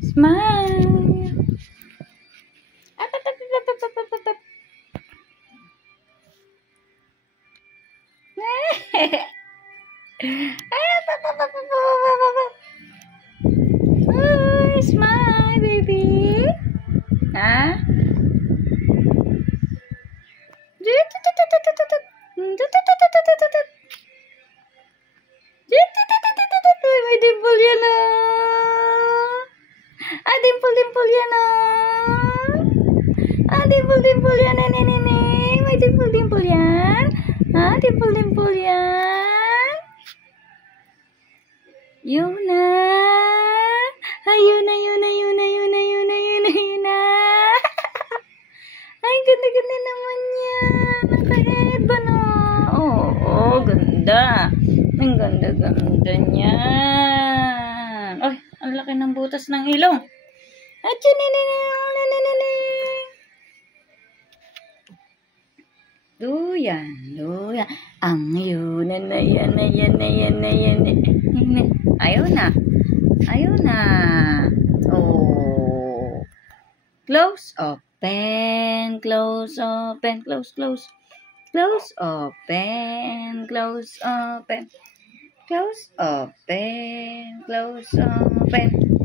Smile. Up, up, up, up, up, up, up, up, up. Oh, smile, baby. Ha? May dimple yan ah. Ah, dimple yan ah. Ah, dimple yan nene. May dimple yan. Ah, dimple yan. Yun na. Ayun na. Ay, ganda naman yan. Naka-head ba no? Oo, ganda. Ang ganda niyan. Ay, ang laki ng butas ng ilong. At yun, Luyan. Ang yun na yan. Ayaw na. Oh. Close, open, close, open. Close, open, close, open. Close, open, close, open.